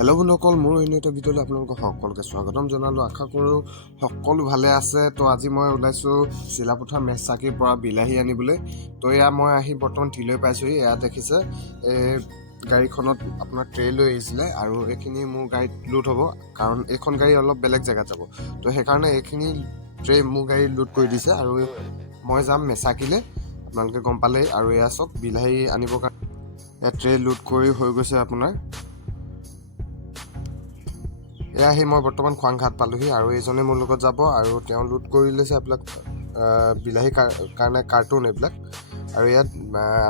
Hello' বন্ধুসকল, মোৰ অন্য এটা ভিডিঅ'লৈ আপোনালোকক সকলোকে স্বাগতম জনালোঁ। আশা কৰোঁ সকলো ভালে আছে। তো আজি মই ওলাইছোঁ চিলাপথাৰ মেচাকিৰ পৰা বিলাহী আনিবলৈ। তো এয়া মই আহি বৰ্তমান টিলৈ পাইছোঁহি। এয়া দেখিছে গাড়ীখনত আপোনাৰ ট্ৰে লৈ আহিছিলে আৰু এইখিনি মোৰ গাড়ীত লোড হ'ব, কাৰণ এইখন গাড়ী অলপ বেলেগ জেগাত যাব। তো সেইকাৰণে এইখিনি ট্ৰে মোৰ গাড়ীত লোড কৰি দিছে আৰু মই যাম মেচাকিলৈ, আপোনালোকে গম পালেই। আৰু এয়া চাওক বিলাহী আনিবৰ কাৰণে এয়া ট্ৰে লোড কৰি হৈ গৈছে আপোনাৰ। এয়া আহি মই বৰ্তমান খোৱাংঘাট পালোহি আৰু এইজনে মোৰ লগত যাব আৰু তেওঁ লোড কৰি লৈছে এইবিলাক বিলাহী কাৰণে কাৰ্টুন এইবিলাক। আৰু ইয়াত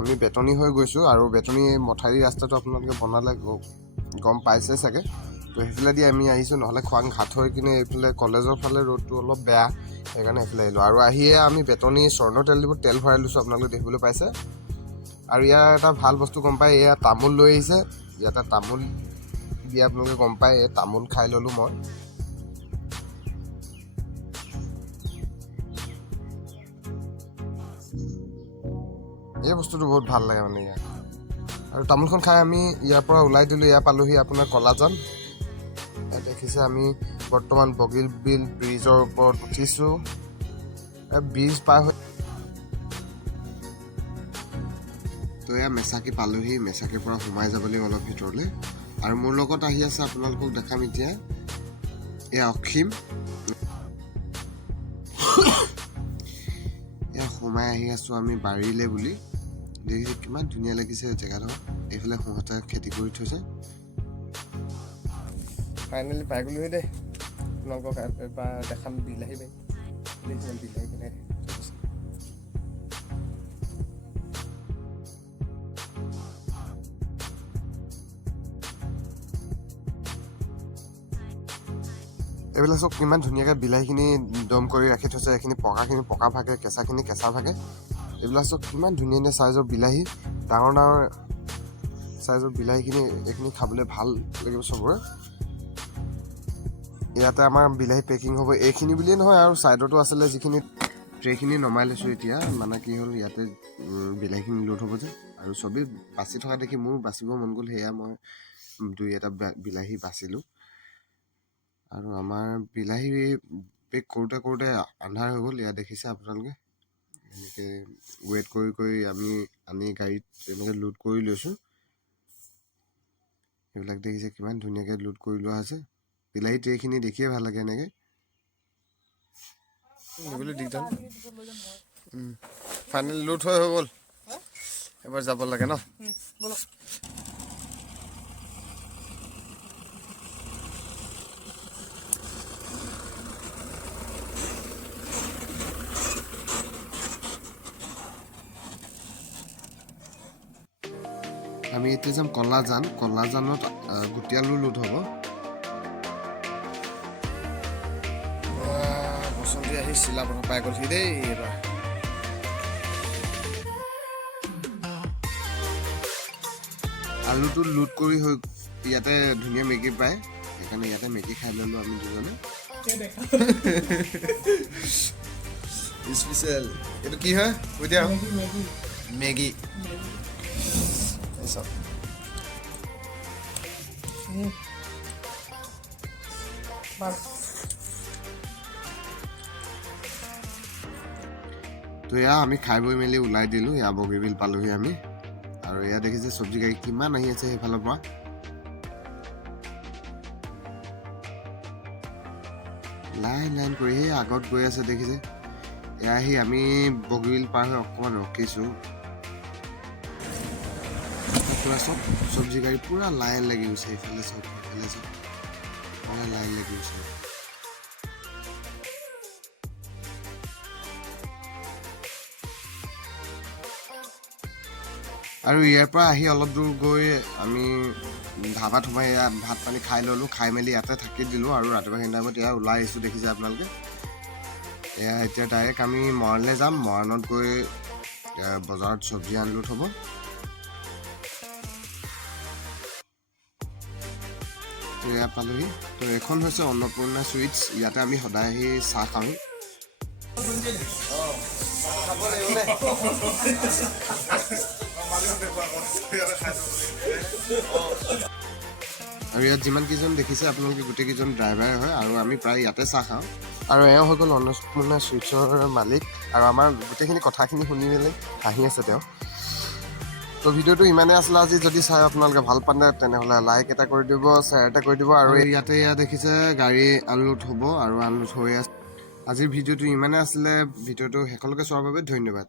আমি বেতনী হৈ গৈছোঁ আৰু বেতনী মথাউৰি ৰাস্তাটো আপোনালোকে বনালে গম পাইছে চাগে। তো সেইফালেদি আমি আহিছোঁ, নহ'লে খোৱাংঘাট হৈ কিনে এইফালে কলেজৰ ফালে ৰোডটো অলপ বেয়া, সেইকাৰণে এইফালে আহিলোঁ। আৰু আহিয়ে আমি বেতনী স্বৰ্ণ তেল ডিপুত তেল ভৰাই লৈছোঁ, আপোনালোকে দেখিবলৈ পাইছে। আৰু ইয়াৰ এটা ভাল বস্তু গম পায়, এয়া তামোল লৈ আহিছে। ইয়াতে তামোল দিয়া আপোনালোকে গম পায়, এই তামোল খাই ল'লোঁ মই। এই বস্তুটো বহুত ভাল লাগে মানে ইয়াত। আৰু তামোলখন খাই আমি ইয়াৰ পৰা ওলাই দিলোঁ। এয়া পালোহি আপোনাৰ কলাজান। ইয়াত দেখিছে আমি বৰ্তমান বগীবিল ব্ৰিজৰ ওপৰত উঠিছোঁ। ব্ৰিজ পাৰ হৈ তো এয়া মেচাকি পালোহি। মেচাকিৰ পৰা সোমাই যাব লাগিব অলপ ভিতৰলৈ। আৰু মোৰ লগত আহি আছে, আপোনালোকক দেখাম এতিয়া, এয়া অসীম। এয়া সোমাই আহি আছোঁ আমি বাৰীলৈ বুলি। দেখিছে কিমান ধুনীয়া লাগিছে জেগাডোখৰ। এইফালে সিহঁতে খেতি কৰি থৈছে। ফাইনেলি পাই গ'লোহি দেই, আপোনালোকক এবাৰ দেখাম বিলাহী বাৰী। দেখিছে বিলাহী কেনেকৈ থৈছে। এইবিলাক চব কিমান ধুনীয়াকৈ বিলাহীখিনি দম কৰি ৰাখি থৈছে। এইখিনি পকাখিনি পকা ভাগে, কেঁচাখিনি কেঁচা ভাগে। এইবিলাক চব কিমান ধুনীয়া ধুনীয়া চাইজৰ বিলাহী, ডাঙৰ ডাঙৰ চাইজৰ বিলাহীখিনি। এইখিনি খাবলৈ ভাল লাগিব চবৰে। ইয়াতে আমাৰ বিলাহী পেকিং হ'ব। এইখিনি বুলিয়ে নহয়, আৰু ছাইডতো আছিলে যিখিনি ট্ৰেখিনি নমাই লৈছোঁ এতিয়া। মানে কি হ'ল, ইয়াতে বিলাহীখিনি লোড হ'ব যে, আৰু চবেই বাচি থকা দেখি মোৰ বাচিব মন গ'ল। সেয়া মই দুই এটা বিলাহী বাচিলোঁ। আৰু আমাৰ বিলাহী পেক কৰোঁতে কৰোঁতে আন্ধাৰ হৈ গ'ল। ইয়াত দেখিছে আপোনালোকে এনেকৈ ৱেইট কৰি কৰি আমি আনি গাড়ীত এনেকৈ লোড কৰি লৈছোঁ। এইবিলাক দেখিছে কিমান ধুনীয়াকৈ লোড কৰি লোৱা হৈছে। বিলাহী ট্ৰেখিনি দেখিয়ে ভাল লাগে এনেকৈ। ফাইনেলি লোড হৈ গ'ল। এবাৰ যাব লাগে ন। আমি এতিয়া যাম কলাজান। কলাজানত গুটিয়ালু লোড হ'ব। বসন্তি আহি চিলাপথাৰ পাই গ'লহি দেই এইবাৰ। আলুটো লোড কৰি হৈ ইয়াতে ধুনীয়া মেগী পায়, সেইকাৰণে ইয়াতে মেগী খাই ল'লোঁ আমি দুজনে। স্পেচিয়েল এইটো কি হয় কৈ দিয়া। মেগী তো এয়া আমি খাই বৈ মেলি ওলাই দিলোঁ। এয়া বগীবিল পালোহি আমি। আৰু এয়া দেখিছে চব্জি গাড়ী কিমান আহি আছে সেইফালৰ পৰা। লাইন লাইন কৰি সেই আগত গৈ আছে দেখিছে। এয়া আহি আমি বগীবিল পাৰ হৈ অকণমান ৰখিছোঁ। পূৰা চব চব্জি গাড়ী পূৰা লাইন লাগি গৈছে। এইফালে চব এইফালে চব পূৰা লাইন লাগি গৈছে। আৰু ইয়াৰ পৰা আহি অলপ দূৰ গৈ আমি ধাবাত সোমাই এয়া ভাত পানী খাই ল'লোঁ। খাই মেলি ইয়াতে থাকি দিলোঁ আৰু ৰাতিপুৱা সেই টাইমত এয়া ওলাই আহিছোঁ দেখিছে আপোনালোকে। এয়া এতিয়া ডাইৰেক্ট আমি মৰাণলৈ যাম। মৰাণত গৈ বজাৰত চব্জি আনলোড হ'ব। তো এয়া পালোহি। তো এইখন হৈছে অন্নপূৰ্ণা চুইটছ। ইয়াতে আমি সদায় আহি চাহ খাওঁ। আৰু ইয়াত যিমান কেইজন দেখিছে আপোনালোকে গোটেইকেইজন ড্ৰাইভাৰে হয় আৰু আমি প্ৰায় ইয়াতে চাহ খাওঁ আৰু এওঁ হৈ গ'ল অন্নপূৰ্ণা চুইটছৰ মালিক আৰু আমাৰ গোটেইখিনি কথাখিনি শুনি মেলি হাঁহি আছে তেওঁ। তো ভিডিঅ'টো ইমানেই আছিলে আজি। যদি চাই আপোনালোকে ভাল পালে তেনেহ'লে লাইক এটা কৰি দিব, শ্বেয়াৰ এটা কৰি দিব। আৰু ইয়াতে দেখিছে গাড়ী আনলোড হ'ব আৰু আনলোড হৈ আছে। আজিৰ ভিডিঅ'টো ইমানেই আছিলে। ভিডিঅ'টো শেষলৈকে চোৱাৰ বাবে ধন্যবাদ।